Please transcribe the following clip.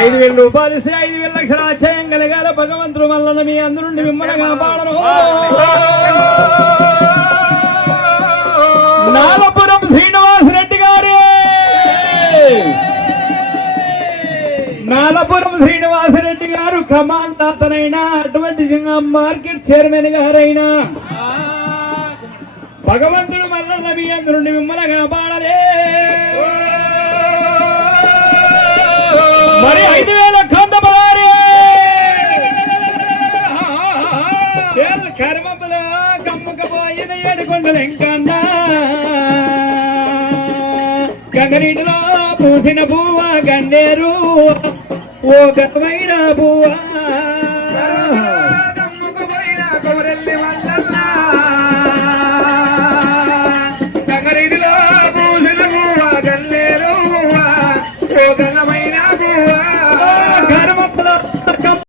5,000 రూపాయలు ఇస్తే 5,000 లక్షల ఆశ్చర్యం కలగాల భగవంతుడు మల్లన్న మీ అందరుండి మిమ్మల్ని కాపాడను. నాలపురం శ్రీనివాసరెడ్డి గారు, నాలపురం శ్రీనివాసరెడ్డి గారు కమాన్ తాతనైనా అటువంటి మార్కెట్ చైర్మన్ గారైనా భగవంతుడు మల్లన్న మీ అందరుండి మిమ్మల్ని కాపాడలే. మరి 5,000 కందమారి కర్మపుల కమ్ముకపోయిన 7 కొండలు ఎంకన్నా గంగనీటిలో పూసిన పువ్వ గన్నేరు ఓ గతమైన పువ్వ